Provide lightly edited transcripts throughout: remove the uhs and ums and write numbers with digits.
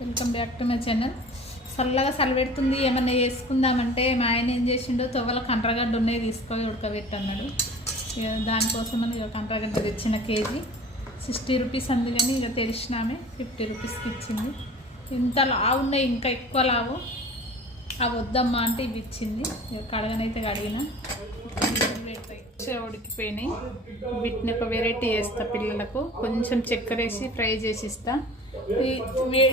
Welcome back to my channel. చల్లగా సలిపెడుతుంది, ఏమన్నా వేసుకుందామంటే మా ఆయన ఏం చేసిండో తొవ్వల కండ్రగడ్డ ఉన్నాయి తీసుకొని ఉడకబెట్టి అన్నాడు. ఇక దానికోసం అని ఇక కండ్రగడ్డ తెచ్చిన కేజీ 60 రూపీస్ అంది, కానీ ఇక తెలిసినామే 50 రూపీస్కి ఇచ్చింది. ఇంత లావు ఉన్నాయి, ఇంకా ఎక్కువ లావు. అవి వద్దమ్మా అంటే ఇవి ఇచ్చింది. ఇక కడగనైతే కడిగిన ఉడికిపోయినాయి. వీటిని ఒక వెరైటీ వేస్తా పిల్లలకు, కొంచెం చక్కెర వేసి ఫ్రై చేసి ఇస్తా.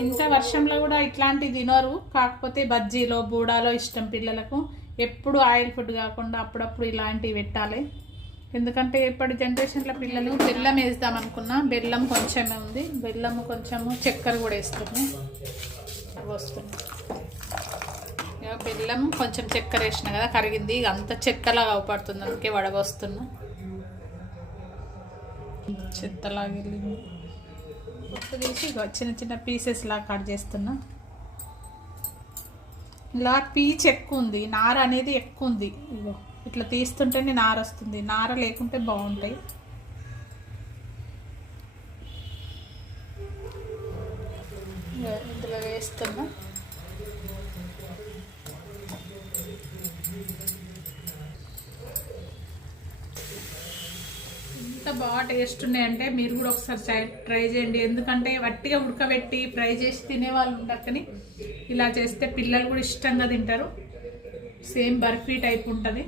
ఇంత వర్షంలో కూడా ఇట్లాంటివి తినరు, కాకపోతే బజ్జీలో బూడాలో ఇష్టం పిల్లలకు. ఎప్పుడు ఆయిల్ ఫుడ్ కాకుండా అప్పుడప్పుడు ఇలాంటివి పెట్టాలి. ఎందుకంటే ఇప్పటి జనరేషన్లో పిల్లలు బెల్లం వేద్దాం అనుకున్నా, బెల్లం కొంచెమే ఉంది. బెల్లం కొంచెము, చక్కెర కూడా వేస్తున్నాం. అవి వస్తున్నాయి. ఇక బెల్లం కొంచెం చక్కెర వేసిన కదా, కరిగింది. ఇక అంత చెత్తలాగా అవపడుతుంది, అందుకే వడబోస్తున్నా. చెత్తలాగా వెళ్ళింది. ఉప్పు తీసి చిన్న చిన్న పీసెస్ లాగా కట్ చేస్తున్నా. ఇలా పీచ్ ఎక్కువ ఉంది, నార అనేది ఎక్కువ ఉంది. ఇగో ఇట్లా తీస్తుంటేనే నార వస్తుంది, నార లేకుంటే బాగుంటాయి. ఇందులో వేస్తున్నా. ఎంత బాగా టేస్ట్ ఉన్నాయంటే మీరు కూడా ఒకసారి ట్రై చేయండి. ఎందుకంటే వట్టిగా ఉడకబెట్టి ఫ్రై చేసి తినేవాళ్ళు ఉంటారు, కానీ ఇలా చేస్తే పిల్లలు కూడా ఇష్టంగా తింటారు. సేమ్ బర్ఫీ టైప్ ఉంటుంది.